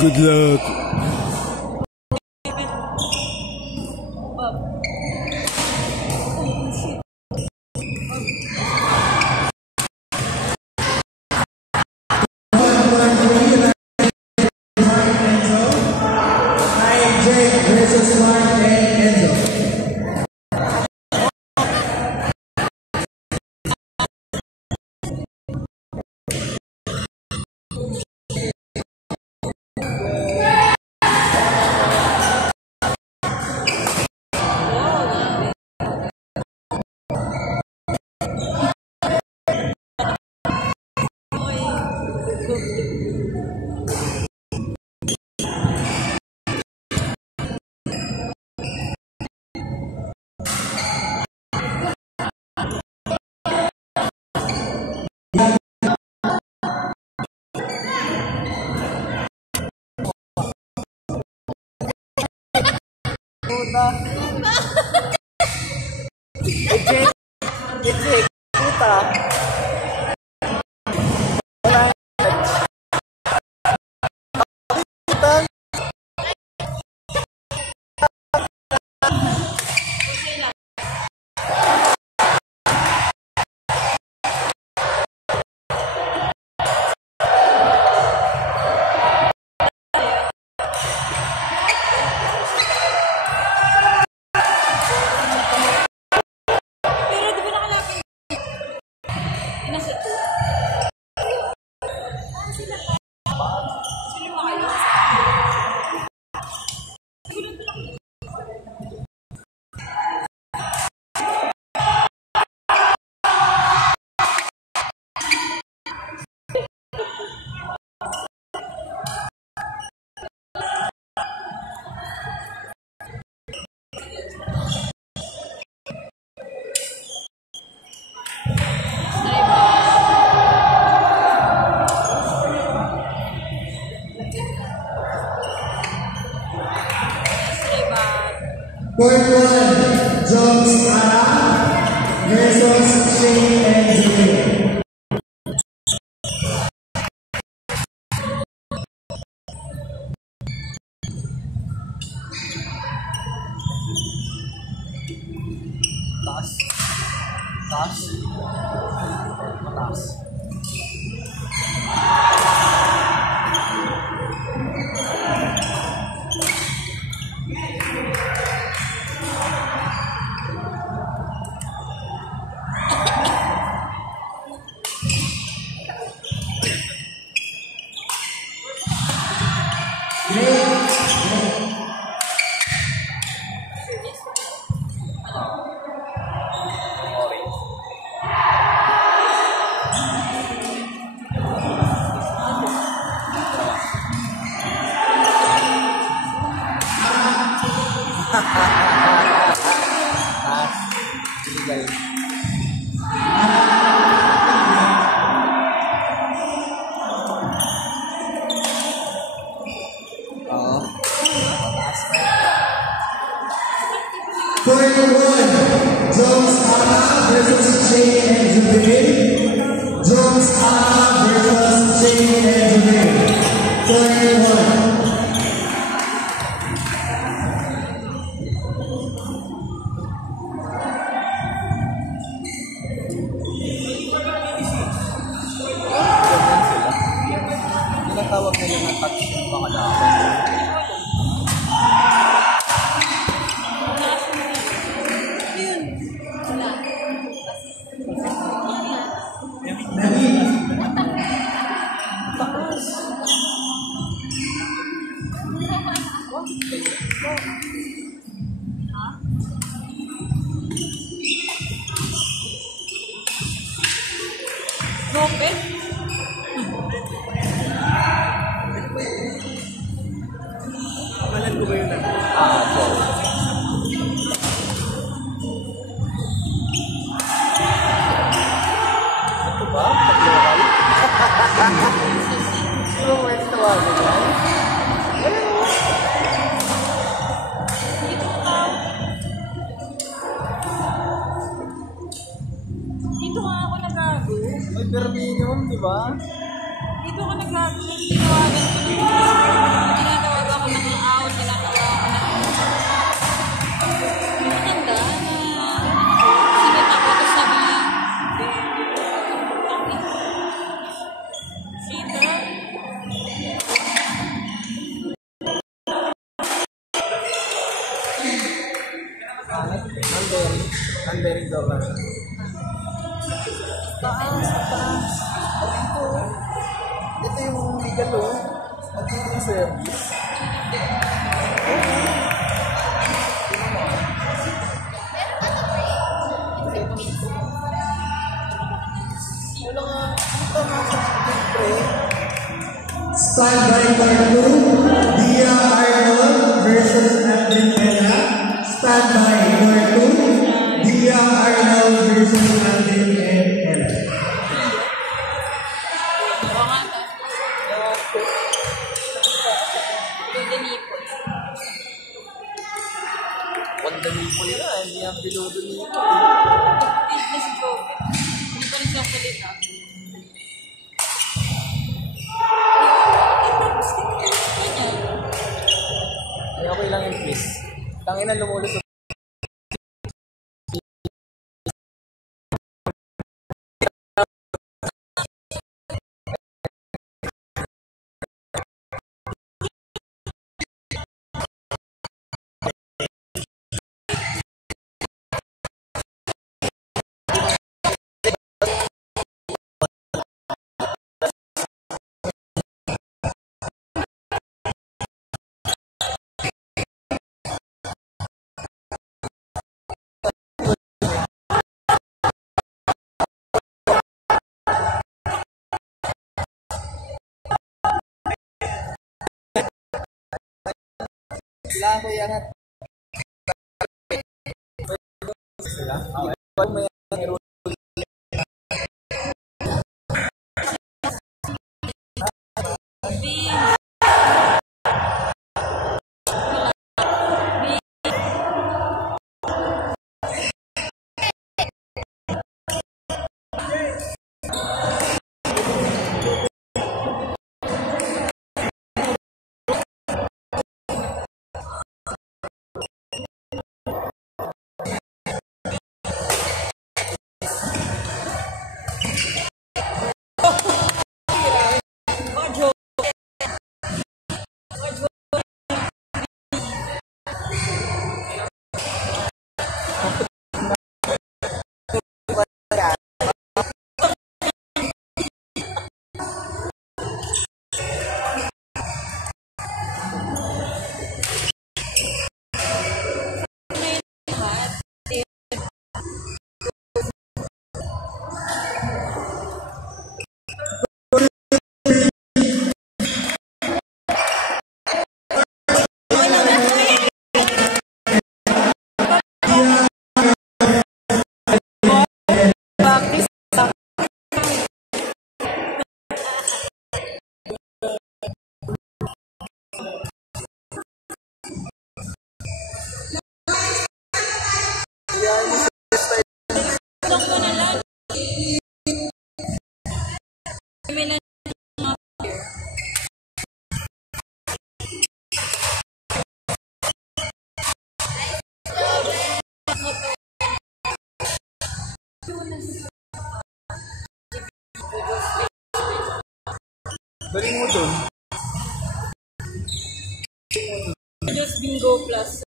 Good luck. Court 1, Jones Ara versus Shane and Junior. Mataas. Court 1, Jones Ara versus Shane and Junior. Jones Ara versus Shane and Junior. Court 1. Tawag nila ng touch yung mga laban. Amalan ko ba yun? Po. Ito ba? Pag-local? Sino mo ito tawagin yan? Dito nga ako nagago. May bare minimum, di ba? Dito ako nagago. Ginatawagan ko ng out, ginatawagan ko ng matanda na sigat ako, tapos sabi niya, Sita? Unbearing daw ba? Taas. Ito yung legal oh. Magiging service. Stand by for 2, Dia Arnold versus Evelyn Mena. Stand by for 2, Dia Arnold versus Evelyn Mena. Oo nga ba? Wanda nipple na, hindi ang pilodo nipple. Fitness joke. Hindi pa rin siya kulit ah. Ay, okay lang yun, please. Tangina lumulusot. Kailangan ko iangat. Sila? Okay. May galing mo dun. Just bingo plus.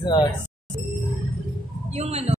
Jesus. Yung ano,